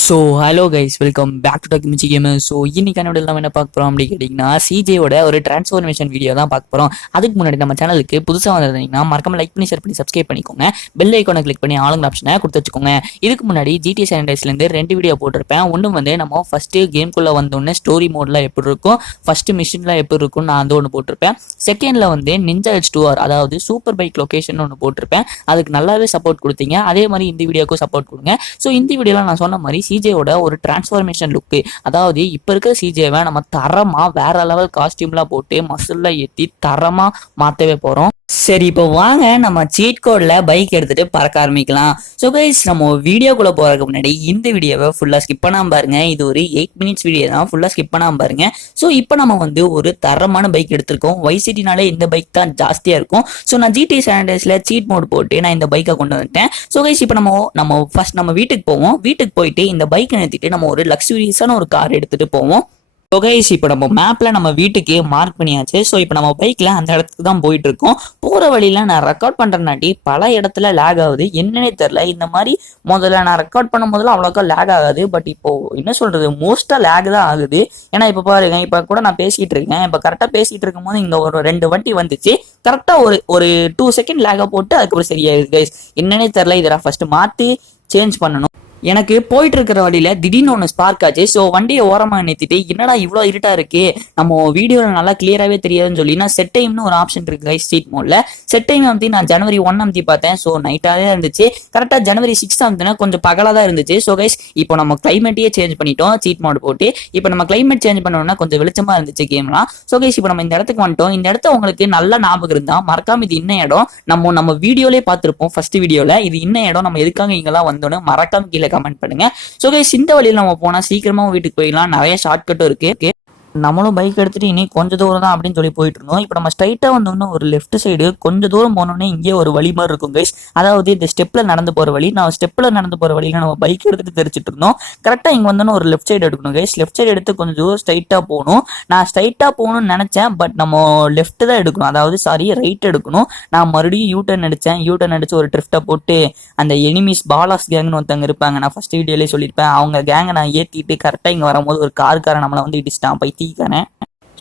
So hello guys, welcome back to டக்மிச்சி gamer. So இன்னைக்கான வீடியோவில் நம்ம என்ன பார்க்க போகிறோம் அப்படி கேட்டிங்கன்னா, சிஜேயோட ஒரு டிரான்ஸ்ஃபர்மேஷன் வீடியோ தான் பார்க்க போகிறோம். அதுக்கு முன்னாடி நம்ம சேனலுக்கு புதுசாக வந்திருந்தீங்கன்னா மறக்காம லைக் பண்ணி ஷேர் பண்ணி சப்ஸ்கிரைப் பண்ணிக்கோங்க. பெல் ஐக்கானை கிளிக் பண்ணி ஆளுங்க ஆப்ஷனை கொடுத்து வச்சுக்கோங்க. இதுக்கு முன்னாடி ஜிடி சானிடைஸ்லேருந்து 2 வீடியோ போட்டிருப்பேன். ஒன்று வந்து நம்ம ஃபஸ்ட்டு கேம்குள்ளே வந்தோடனே ஸ்டோரி மோடில் எப்படி இருக்கும், ஃபஸ்ட்டு மிஷினில் எப்படி இருக்கும்னு நான் வந்து ஒன்று போட்டிருப்பேன். செகண்டில் வந்து நிஞ்சா H2R அதாவது சூப்பர் பைக் லொக்கேஷன் ஒன்று போட்டிருப்பேன். அதுக்கு நல்லாவே சப்போர்ட் கொடுத்தீங்க. அதே மாதிரி இந்த வீடியோக்கும் சப்போர்ட் கொடுங்க. ஸோ இந்த வீடியோவில் நான் சொன்ன மாதிரி சிஜேயோட ஒரு டிரான்ஸ்ஃபர்மேஷன் லுக்கு, அதாவது இப்போ இருக்கிற சிஜேவை நம்ம தரமா வேற லெவல் காஸ்டியூம்லாம் போட்டு மசில்ல ஏற்றி தரமா மாற்றவே போகிறோம். சரி, இப்போ வாங்க நம்ம சீட் கோட்ல பைக் எடுத்துட்டு பறக்க ஆரம்பிக்கலாம். ஸோ கைஸ், நம்ம வீடியோக்குள்ள போறதுக்கு முன்னாடி இந்த வீடியோவை ஃபுல்லா ஸ்கிப் பண்ணாம பாருங்க. இது ஒரு 8 மினிட்ஸ் வீடியோ தான், ஃபுல்லா ஸ்கிப் பண்ணாம பாருங்க. ஸோ இப்போ நம்ம வந்து ஒரு தரமான பைக் எடுத்திருக்கோம். YCTனாலே இந்த பைக் தான் ஜாஸ்தியா இருக்கும். ஸோ நான் GT சானிடைஸ்ல சீட் மோட் போட்டு நான் இந்த பைக்கை கொண்டு வந்துட்டேன். ஸோ கைஸ், இப்போ நம்ம ஃபர்ஸ்ட் நம்ம வீட்டுக்கு போவோம். வீட்டுக்கு போயிட்டு இந்த பைக்கை நிறுத்திட்டு நம்ம ஒரு லக்ஸுரியஸான ஒரு கார் எடுத்துட்டு போவோம். ஸோ கைஸ், இப்போ நம்ம மேப்ல நம்ம வீட்டுக்கு மார்க் பண்ணியாச்சு. ஸோ இப்போ நம்ம பைக்ல அந்த இடத்துக்கு தான் போயிட்டு இருக்கோம். போற வழியில நான் ரெக்கார்ட் பண்றேன்னாட்டி பல இடத்துல லேக் ஆகுது. என்னன்னே தெரியல. இந்த மாதிரி முதல்ல நான் ரெக்கார்ட் பண்ணும் போதுல அவ்வளோக்கா லேக் ஆகாது. பட் இப்போ என்ன சொல்றது, மோஸ்டா லேக் தான் ஆகுது. ஏன்னா இப்போ பாருங்க, இப்போ கூட நான் பேசிட்டு இருக்கேன். இப்போ கரெக்டா பேசிட்டு இருக்கும் போது இங்க ஒரு 2 வண்டி வந்துச்சு. கரெக்டா ஒரு 2 செகண்ட் லேக போட்டு அதுக்கப்புறம் சரியாயிருது கைஸ். என்னன்னே தெரியல. இதை ஃபர்ஸ்ட் மாத்தி சேஞ்ச் பண்ணணும். எனக்கு போயிட்டு இருக்கிற வழியில திடீர்னு ஒன்று ஸ்பார்க் ஆச்சு. ஸோ வண்டியை ஓரமாக நிறுத்திட்டு என்னடா இவ்வளோ இருட்டா இருக்கு, நம்ம வீடியோவில் நல்லா கிளியராகவே தெரியாதுன்னு சொல்லி நான் செட் டைம்னு ஒரு ஆப்ஷன் இருக்கு கைஸ் ஸ்ட்ரீட் மோட்ல. செட் டைம் வந்து நான் January 1 அமுத்தி பார்த்தேன். ஸோ நைட்டாகவே இருந்துச்சு. கரெக்டாக January 6 அமுத்தினா கொஞ்சம் பகலாக தான் இருந்துச்சு. ஸோ கைஸ், இப்போ நம்ம கிளைமேட்டையே சேஞ்ச் பண்ணிட்டோம் சீட் மோட் போட்டு. இப்போ நம்ம கிளைமேட் சேஞ்ச் பண்ணோம்னா கொஞ்சம் வெளிச்சமா இருந்துச்சு கேம்லாம். ஸோ கைஸ், இப்போ நம்ம இந்த இடத்துக்கு வந்துட்டோம். இந்த இடத்த உங்களுக்கு நல்ல ஞாபகம் இருந்தா மறக்காம இது இன்ன இடம் நம்ம வீடியோலேயே பார்த்துருப்போம். ஃபர்ஸ்ட் வீடியோல இது இன்ன இடம், நம்ம எதுக்காக இங்கெல்லாம் வந்தோன்னு மறக்காம கீழே கமெண்ட் பண்ணுங்க. சோ கைஸ், இந்த வழியில நம்ம போனா சீக்கிரமா வீட்டுக்கு போயிடலாம். நிறைய ஷார்ட்கட்டும் இருக்கு. நம்மளும் பைக் எடுத்துட்டு இனி கொஞ்சம் தூரம் தான் அப்படின்னு சொல்லி போயிட்டு இருந்தோம். இப்போ நம்ம ஸ்ட்ரைட்டா வந்தோம்னா ஒரு லெஃப்ட் சைடு கொஞ்சம் தூரம் போனோம்னா இங்கே ஒரு வழி மாதிரி இருக்கும் கைஸ். அதாவது இந்த ஸ்டெப்ல நடந்து போற வழி. நான் ஸ்டெப்ல நடந்து போற வழியில நம்ம பைக் எடுத்துட்டு தெரிச்சிட்டு இருந்தோம். கரெக்டா இங்க வந்தோம்னா ஒரு லெஃப்ட் சைடு எடுக்கணும் கைஸ். லெஃப்ட் சைடு எடுத்து கொஞ்சம் தூரம் ஸ்ட்ரைட்டா போகணும். நான் ஸ்ட்ரைட்டா போகணும்னு நினைச்சேன். பட் நம்ம லெஃப்ட் தான் எடுக்கணும், அதாவது சாரி ரைட் எடுக்கணும். நான் மறுபடியும் யூட்டர்ன் அடிச்சேன். யூட்டர்ன் அடிச்சு ஒரு ட்ரிஃப்டை போட்டு அந்த எனிமிஸ் பாலாஸ் கேங்னு ஒருத்தவங்க இருப்பாங்க. நான் ஃபர்ஸ்ட் வீடியோலேயே சொல்லியிருப்பேன். அவங்க கேங்கை நான் ஏற்றிட்டு கரெக்டாக இங்கே வரும்போது ஒரு கார்காரன் நம்மளை வந்து இடிச்சிட்டான், பைத்தியக்காரன்.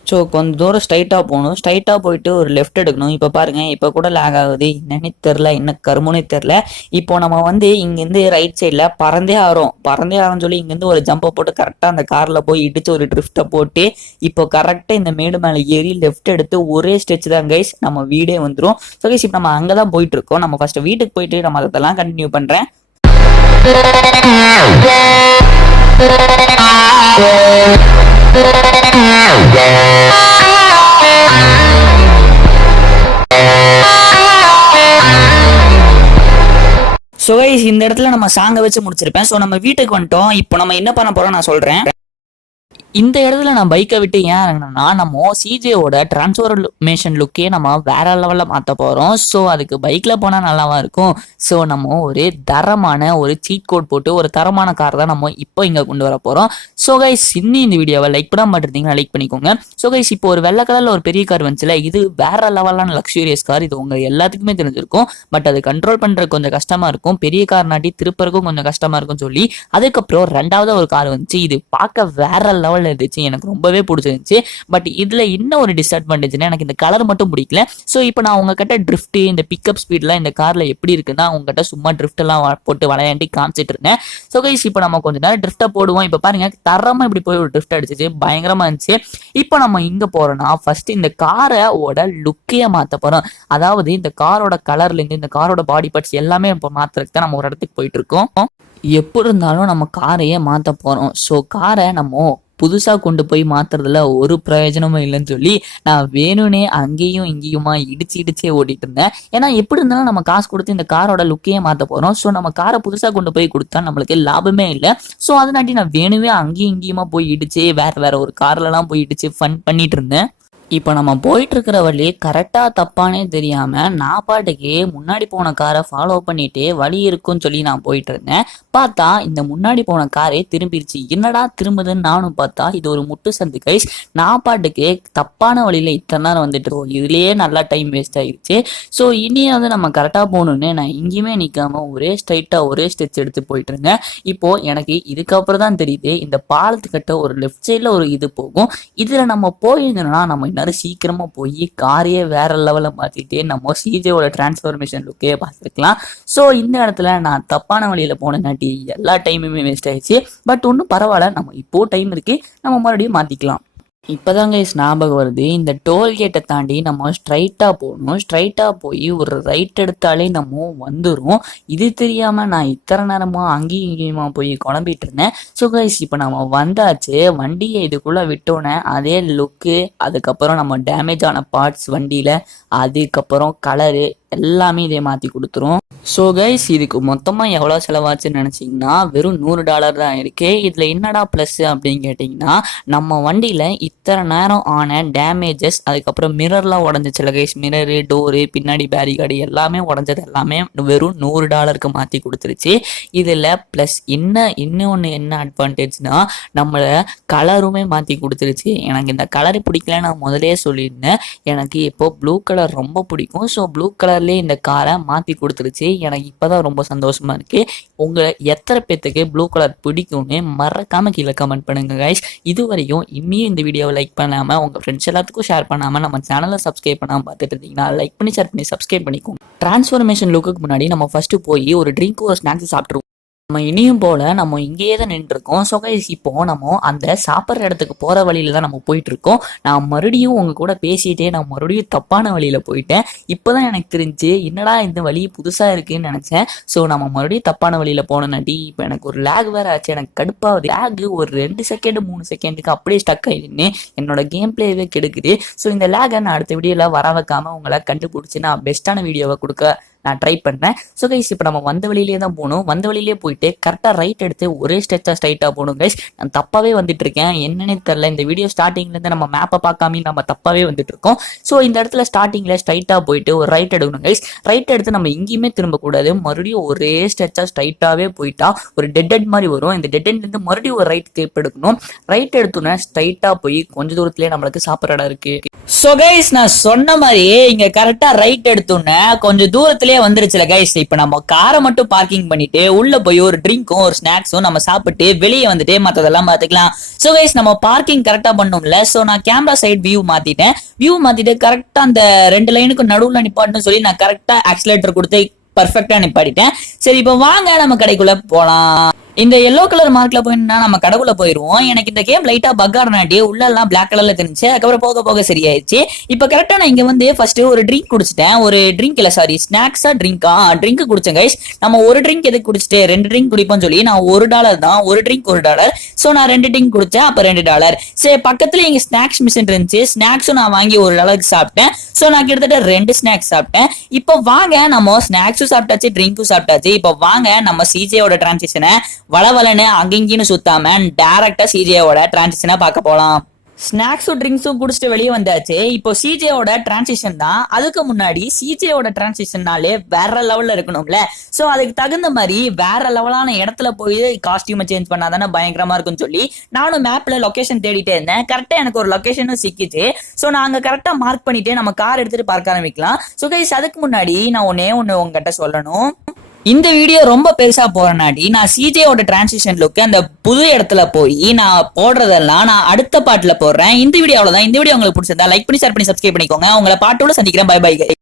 ஸோ கொஞ்சம் தூரம் ஸ்ட்ரைட்டாக போகணும். ஸ்ட்ரைட்டாக போயிட்டு ஒரு லெஃப்ட் எடுக்கணும். இப்போ பாருங்க, இப்போ கூட லேக் ஆகுது. என்னன்னு தெரில, என்ன கருமுனே தெரில. இப்போ நம்ம வந்து இங்கேருந்து ரைட் சைடில் பறந்தே ஆரோன்னு சொல்லி இங்கேருந்து ஒரு ஜம்பை போட்டு கரெக்டாக அந்த காரில் போய் இடிச்சு ஒரு ட்ரிஃப்டை போட்டு இப்போ கரெக்டாக இந்த மேடு மேலே ஏறி லெஃப்ட் எடுத்து ஒரே ஸ்டெச் தான் கைஸ் நம்ம வீடே வந்துடும். ஸோ கைஸ், இப்போ நம்ம அங்கே தான் போயிட்டு இருக்கோம். நம்ம ஃபர்ஸ்ட் வீட்டுக்கு போயிட்டு நம்ம அதெல்லாம் கண்டினியூ பண்ணுறேன். ஸோ கைஸ், இந்த இடத்துல நம்ம சாங்கை வச்சு முடிச்சிருப்பேன். ஸோ நம்ம வீட்டுக்கு வந்துட்டோம். இப்போ நம்ம என்ன பண்ண போறோம் நான் சொல்றேன். இந்த இடத்துல நான் பைக்கை விட்டு ஏன் இறங்கினேன்னா, நம்ம சிஜேவோட டிரான்ஸ்ஃபர்மேஷன் லுக்கே நம்ம வேற லெவலில் மாற்ற போகிறோம். ஸோ அதுக்கு பைக்கில் போனால் நல்லாவா இருக்கும். ஸோ நம்ம ஒரு தரமான ஒரு சீட் கோட் போட்டு ஒரு தரமான கார் தான் நம்ம இப்போ இங்கே கொண்டு வர போகிறோம். ஸோ கைஸ், இன்னும் இந்த வீடியோவை லைக் பண்ணாம மாட்டிருந்தீங்கன்னா லைக் பண்ணிக்கோங்க. ஸோ கைஸ், இப்போ ஒரு வெள்ளை கலரில் ஒரு பெரிய கார் வந்துச்சுல, இது வேற லெவலான லக்ஸூரியஸ் கார். இது உங்க எல்லாத்துக்குமே தெரிஞ்சிருக்கும். பட் அது கண்ட்ரோல் பண்ணுறது கொஞ்சம் கஷ்டமா இருக்கும். பெரிய கார் நாட்டி திருப்பறக்கும் கொஞ்சம் கஷ்டமா இருக்கும் சொல்லி அதுக்கப்புறம் 2வது ஒரு கார் வந்துச்சு. இது பார்க்க வேற லெவல் இருந்துச்சு. எனக்கு ரொம்பவே பிடிச்சிருந்துச்சு. பட் இதுல இன்னும் ஒரு டிஸ்அட்வான்டேஜ்னா, எனக்கு இந்த கலர் மட்டும் பிடிக்கல. ஸோ இப்போ நான் உங்ககிட்ட ட்ரிஃப்ட் இந்த பிக்கப் ஸ்பீட்லாம் இந்த கார்ல எப்படி இருக்குன்னா உங்ககிட்ட சும்மா ட்ரிஃப்ட் எல்லாம் போட்டு விளையாண்டி காமிச்சிட்டு இருந்தேன். ஸோ கைஸ், இப்போ நம்ம கொஞ்ச நேரம் ட்ரிஃப்ட்டை போடுவோம். இப்போ பாருங்க, தரமா இப்படி போய் ஒரு ட்ரிஃப்ட் அடிச்சிச்சு, பயங்கரமா இருந்துச்சு. இப்போ நம்ம இங்க போறோம்னா ஃபர்ஸ்ட் இந்த காரோட லுக்கையே மாத்த போறோம். அதாவது இந்த காரோட கலர்ல இருந்து இந்த காரோட பாடி பார்ட்ஸ் எல்லாமே இப்போ மாத்துறதுக்கு தான் நம்ம ஒரு இடத்துக்கு போயிட்டு இருக்கோம். எப்படி இருந்தாலும் நம்ம காரையே மாத்த போறோம். ஸோ காரை நம்ம புதுசாக கொண்டு போய் மாத்துறதுல ஒரு பிரயோஜனமும் இல்லைன்னு சொல்லி நான் வேணும்னே அங்கேயும் இங்கேயுமா இடிச்சே ஓட்டிட்டு இருந்தேன். ஏன்னா எப்படி இருந்தாலும் நம்ம காசு கொடுத்து இந்த காரோட லுக்கையே மாற்ற போகிறோம். ஸோ நம்ம காரை புதுசாக கொண்டு போய் கொடுத்தா நம்மளுக்கு லாபமே இல்லை. ஸோ அதனாட்டி நான் வேணுமே அங்கேயும் இங்கேயுமா போய் இடிச்சு வேற ஒரு கார்லலாம் போய் இடிச்சு ஃபன் பண்ணிட்டு இருந்தேன். இப்போ நம்ம போயிட்டு இருக்கிற வழி கரெக்டா தப்பானே தெரியாம நான் பாட்டுக்கு முன்னாடி போன காரை ஃபாலோ பண்ணிட்டு வழி இருக்குன்னு சொல்லி நான் போயிட்டு இருந்தேன். பார்த்தா இந்த முன்னாடி போன காரே திரும்பிடுச்சு. என்னடா திரும்புதுன்னு நானும் பார்த்தா இது ஒரு முட்டு சந்து கைஸ். நான் பாட்டுக்கு தப்பான வழியில இத்தனை நேரம் வந்துட்டு இருக்கோம். இதுலயே நல்லா டைம் வேஸ்ட் ஆயிடுச்சு. ஸோ இனியாவது நம்ம கரெக்டா போகணும்னு நான் எங்கேயுமே நிக்காம ஒரே ஸ்ட்ரைட்டா ஒரே ஸ்டெச் எடுத்து போயிட்டு இருந்தேன். இப்போ எனக்கு இதுக்கப்புறம் தான் தெரியுது இந்த பாலத்துக்கிட்ட ஒரு லெஃப்ட் சைட்ல ஒரு இது போகும். இதுல நம்ம போயிருந்தோம்னா நம்ம எல்லாரும் சீக்கிரமா போய் காரையே வேற லெவல்ல மாத்திட்டு நம்ம சிஜேவோட டிரான்ஸ்ஃபர்மேஷன் லுக்கே பார்த்துக்கலாம். ஸோ இந்த இடத்துல நான் தப்பான வழியில போனேன்னாட்டி எல்லா டைமுமே வேஸ்ட் ஆயிடுச்சு. பட் ஒன்றும் பரவாயில்ல, நம்ம இப்போ டைம் இருக்கு, நம்ம மறுபடியும் மாத்திக்கலாம். இப்போதாங்க ஞாபகம் வருது, இந்த டோல்கேட்டை தாண்டி நம்ம ஸ்ட்ரைட்டாக போகணும். ஸ்ட்ரைட்டாக போய் ஒரு ரைட் எடுத்தாலே நம்ம வந்துடும். இது தெரியாமல் நான் இத்தனை நேரமாக அங்கேயும் இங்கேயுமா போய் குழம்பிட்டு இருந்தேன். ஸோ கைஸ் இப்போ நம்ம வந்தாச்சு. வண்டியை இதுக்குள்ளே விட்டோன்னே அதே லுக்கு, அதுக்கப்புறம் நம்ம டேமேஜ் ஆன பார்ட்ஸ் வண்டியில், அதுக்கப்புறம் கலரு எல்லாமே இதே மாற்றி கொடுத்துரும். ஸோ கைஸ் இதுக்கு மொத்தமாக எவ்வளோ செலவாச்சுன்னு நினச்சிங்கன்னா வெறும் $100 தான் இருக்கு. இதில் என்னடா ப்ளஸ் அப்படின்னு கேட்டிங்கன்னா, நம்ம வண்டியில் இத்தனை நேரம் ஆன டேமேஜஸ், அதுக்கப்புறம் மிரர்லாம் உடஞ்சிச்சுல கைஸ், மிரரு, டோரு, பின்னாடி பேரிகார்டு எல்லாமே உடஞ்சது எல்லாமே வெறும் $100 மாற்றி கொடுத்துருச்சு. இதில் ப்ளஸ் இன்னொன்று என்ன அட்வான்டேஜ்னா நம்மளை கலருமே மாற்றி கொடுத்துருச்சு. எனக்கு இந்த கலரு பிடிக்கல, நான் முதலே சொல்லியிருந்தேன். எனக்கு இப்போ ப்ளூ கலர் ரொம்ப பிடிக்கும். ஸோ ப்ளூ கலர்லேயே இந்த காரை மாற்றி கொடுத்துருச்சு. எனக்கு இப்போதான் ரொம்ப சந்தோஷமா இருக்கு. உங்களை எத்தனை பேத்துக்கு ப்ளூ கலர் பிடிக்கும்னு மறக்காம கீழே கமெண்ட் பண்ணுங்க கைஸ். இது வரையும் இன்னும் இந்த வீடியோவை லைக் பண்ணாம உங்க ஃப்ரெண்ட்ஸ் எல்லாத்துக்கும் ஷேர் பண்ணாம நம்ம சேனலை சப்ஸ்கிரைப் பண்ணாம பார்த்துட்டு இருந்தீங்கன்னா லைக் பண்ணி ஷேர் பண்ணி சப்ஸ்கிரைப் பண்ணிக்கோங்க. டிரான்ஸ்ஃபர்மேஷன் லுக்கு முன்னாடி நம்ம ஃபர்ஸ்ட் போய் ஒரு ட்ரிங்க் ஒரு ஸ்நாக்ஸ் சாப்பிட்ருவோம். நம்ம இனியும் போல நம்ம இங்கேயே தான் நின்றுருக்கோம். ஸோ கைஸ் இப்போ நம்ம அந்த சாப்பிட்ற இடத்துக்கு போகிற வழியில தான் நம்ம போயிட்டு இருக்கோம். நான் மறுபடியும் உங்க கூட பேசிட்டே நான் மறுபடியும் தப்பான வழியில போயிட்டேன். இப்போதான் எனக்கு தெரிஞ்சு என்னடா இந்த வழி புதுசாக இருக்குன்னு நினச்சேன். ஸோ நம்ம மறுபடியும் தப்பான வழியில போனோன்னாட்டி இப்போ எனக்கு ஒரு லேக் வேற ஆச்சு. எனக்கு கடுப்பாகுது. லேக் ஒரு 2 செகண்ட் 3 செகண்டுக்கு அப்படியே ஸ்டக் ஆகிடுன்னு என்னோட கேம் பிளேவே கெடுக்குது. ஸோ இந்த லேகை நான் அடுத்த வீடியோவில் வர வைக்காம உங்களை கண்டுபிடிச்சி நான் பெஸ்ட்டான வீடியோவை கொடுக்க நான் ட்ரை பண்ணேன். ஸோ கைஸ் இப்போ நம்ம வந்த வழியிலே தான் போகணும். வந்த வழியிலே போயிட்டு கரெக்டாக ரைட் எடுத்து ஒரே ஸ்ட்ரைட்டாக போகணும் கைஸ். நான் தப்பாவே வந்துட்டு இருக்கேன், என்னன்னே தெரில. இந்த வீடியோ ஸ்டார்டிங்லேருந்து நம்ம மேப்பை பார்க்காம நம்ம தப்பாவே வந்துட்டு இருக்கோம். ஸோ இந்த இடத்துல ஸ்டார்டிங்கில் ஸ்ட்ரைட்டாக போயிட்டு ஒரு ரைட் எடுக்கணும் கைஸ். ரைட் எடுத்து நம்ம எங்கேயுமே திரும்பக்கூடாது. மறுபடியும் ஒரே ஸ்ட்ரைட்டாகவே போயிட்டா ஒரு டெட் எண்ட் மாதிரி வரும். இந்த டெட் எண்ட்லேருந்து மறுபடியும் ஒரு ரைட் கேப் எடுக்கணும். ரைட் எடுத்தோன்னே ஸ்ட்ரைட்டாக போய் கொஞ்சம் தூரத்துலேயே நம்மளுக்கு சாப்பிட்ற இடம் இருக்கு. ஸோ கைஸ் நான் சொன்ன மாதிரியே இங்கே கரெக்டாக ரைட் எடுத்தோன்னே கொஞ்சம் தூரத்துலேயே வந்துருச்சுல கைஸ். இப்ப நம்ம காரை மட்டும் பார்க்கிங் பண்ணிட்டு உள்ள போய் ஒரு ட்ரிங்க்கும் ஒரு ஸ்நாக்ஸும் நம்ம சாப்பிட்டு வெளியே வந்துட்டு மத்ததெல்லாம் பாத்துக்கலாம். சோ கைஸ் நம்ம பார்க்கிங் கரெக்டா பண்ணோம்ல. சோ நான் கேமரா சைடு வியூ மாத்திட்டு கரெக்டா அந்த 2 லைனுக்கு நடுவுல நிப்பாட்டணும் சொல்லி நான் கரெக்டா ஆக்சிலேட்டர் கொடுத்து பர்ஃபெக்டா நிப்பாட்டிட்டேன். சரி இப்போ வாங்க நம்ம கடைக்குள்ள போலாம். இந்த எல்லோ கலர் மார்க்ல போயின்னா நம்ம கடைக்குள்ள போயிருவோம். எனக்கு இந்த கேம் லைட்டா பக் ஆனாட்டி உள்ள எல்லாம் பிளாக் கலர்ல தெரிஞ்சு, அதுக்கப்புறம் போக போக சரியாயிருச்சு. இப்ப கரெக்டா நான் இங்க வந்து ஃபர்ஸ்ட் ஒரு ட்ரிங்க் குடிச்சிட்டேன். ஒரு ட்ரிங்க் இல்ல சாரி ஸ்நாக்ஸா ட்ரிங்க் குடிச்சேன் கைஸ். நம்ம ஒரு ட்ரிங்க் எதுக்கு குடிச்சிட்டு 2 ட்ரிங்க் குடிப்போம் சொல்லி நான் $1 தான், ஒரு ட்ரிங்க் $1. சோ நான் 2 ட்ரிங்க் குடிச்சேன், அப்ப $2. சரி பக்கத்துல இங்க ஸ்நாக்ஸ் மிஷின் இருந்துச்சு. ஸ்நாக்ஸும் நான் வாங்கி $1 சாப்பிட்டேன். சோ நான் கிட்டத்தட்ட 2 ஸ்நாக்ஸ் சாப்பிட்டேன். இப்போ வாங்க நம்ம ஸ்நாக்ஸும் சாப்பிட்டாச்சு, ட்ரிங்க்கும் சாப்பிட்டாச்சு. இப்போ வாங்க நம்ம சிஜேயோட டிரான்சிஷனை வளவலன்னு அங்கிங்கன்னு சுத்தாம டைரக்டா சிஜேயோட டிரான்சிஷனை பார்க்க போலாம். ஸ்நாக்ஸும் ட்ரிங்க்ஸும் குடிச்சிட்டு வெளியே வந்தாச்சு. இப்போ சிஜேயோட டிரான்சிஷன் தான். அதுக்கு முன்னாடி சிஜேயோட டிரான்சிஷன்னாலே வேற லெவல்ல இருக்கணும்ல. சோ அதுக்கு தகுந்த மாதிரி வேற லெவலான இடத்துல போய் காஸ்டியூமை சேஞ்ச் பண்ணாதானே பயங்கரமா இருக்கும்னு சொல்லி நானும் மேப்ல லொகேஷன் தேடிட்டே இருந்தேன். கரெக்டா எனக்கு ஒரு லொகேஷனும் சிக்கிச்சு. சோ நான் அங்க கரெக்டா மார்க் பண்ணிட்டு நம்ம கார் எடுத்துட்டு பார்க்க ஆரம்பிக்கலாம். சோ கைஸ் அதுக்கு முன்னாடி நான் ஒன்னே ஒண்ணு உங்ககிட்ட சொல்லணும். இந்த வீடியோ ரொம்ப பெருசா போறனாடி நான் சிஜேயோட டிரான்சிஷன் லுக்கு அந்த புது இடத்துல போய் நான் போடுறதெல்லாம் நான் அடுத்த பாட்டுல போடுறேன். இந்த வீடியோ அவ்வளவுதான். இந்த வீடியோ உங்களுக்கு பிடிச்சிருந்தா லைக் பண்ணி ஷேர் பண்ணி சப்ஸ்கிரைப் பண்ணிக்கோங்க. உங்களை பாட்டோட சந்திக்கிறேன். Bye by.